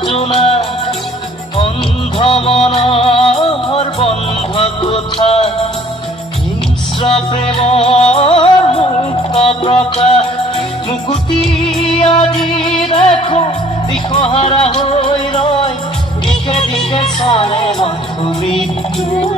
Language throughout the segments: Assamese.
যোজনা অন্ধ মনৰ বন্ধ কোঠা হিংস্ৰ প্ৰেমৰ মুক্ত প্ৰকাশ মুকুতি আজি দেখো দিশহাৰা হৈ ৰয় দিশে দিশে চলে বন্ধু মৃত্যুৰ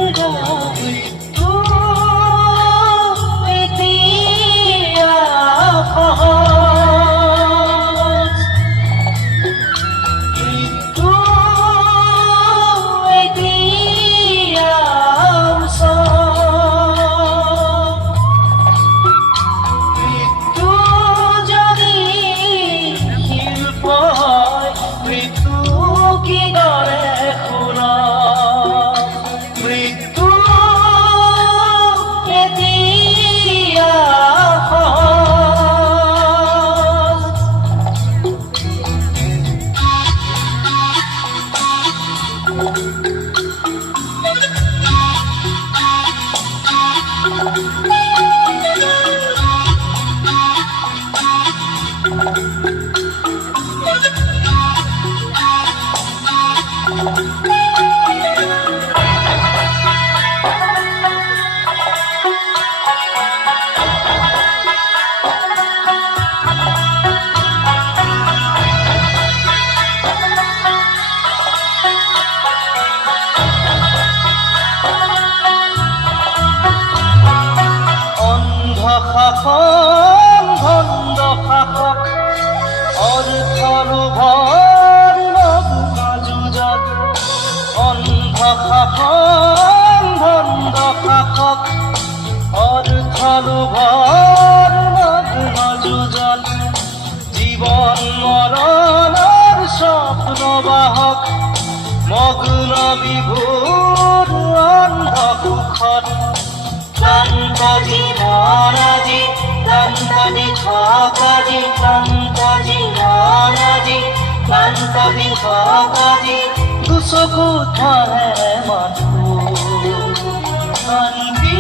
ভণ্ড শাসক অৰ্থলোভৰ নগ্ন যুঁজত অন্ধ শাসন ভণ্ড শাসক অৰ্থলোভৰ নগ্ন যুঁজত জীৱন মৰণৰ স্বপ্নবাহক মগ্ন বিভোৰ অন্ধ সুখত ক্লান্ত জীবন আজি ক্লান্ত দিশক আজি ক্লান্ত জীবন আজি ক্লান্ত দিশক আজি দুচকু ধাৰে মাথো শান্তি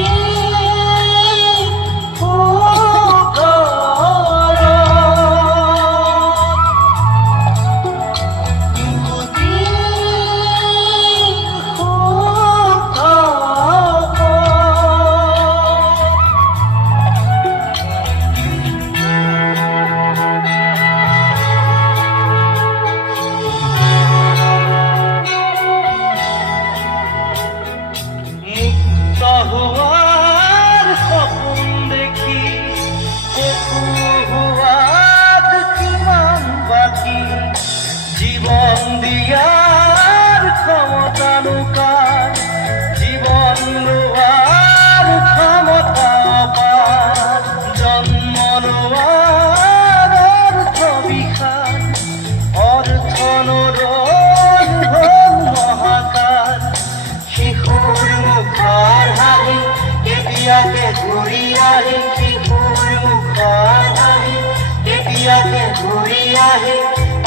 ঘূৰি আহি শিশুৰ মুখৰ হাঁহি কেতিয়াকে ঘূৰি আহি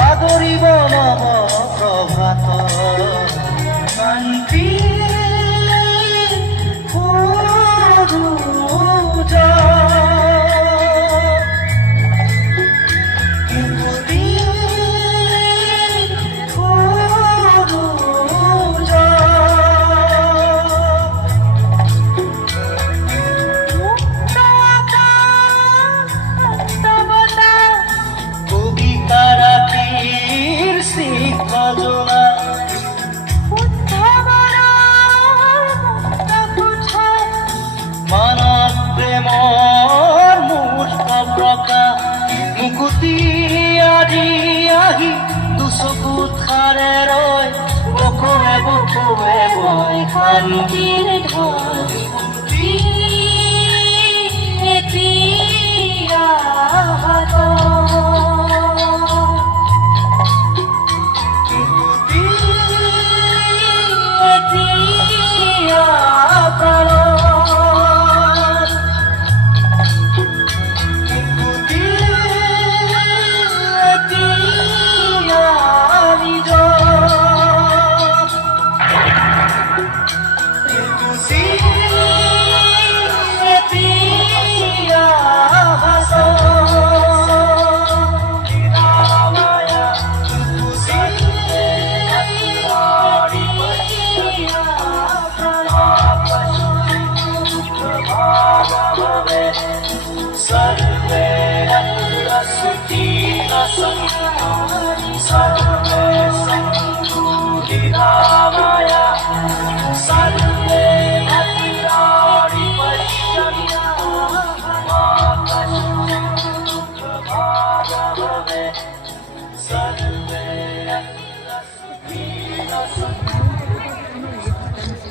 আদৰিব নৱ প্ৰভাত শান্তি মুকুতি আজি আহি দুচকু ধাৰে ৰয় বকুৱে বকুৱে বয় শান্তিৰ ঢল এতিয়া see Sonia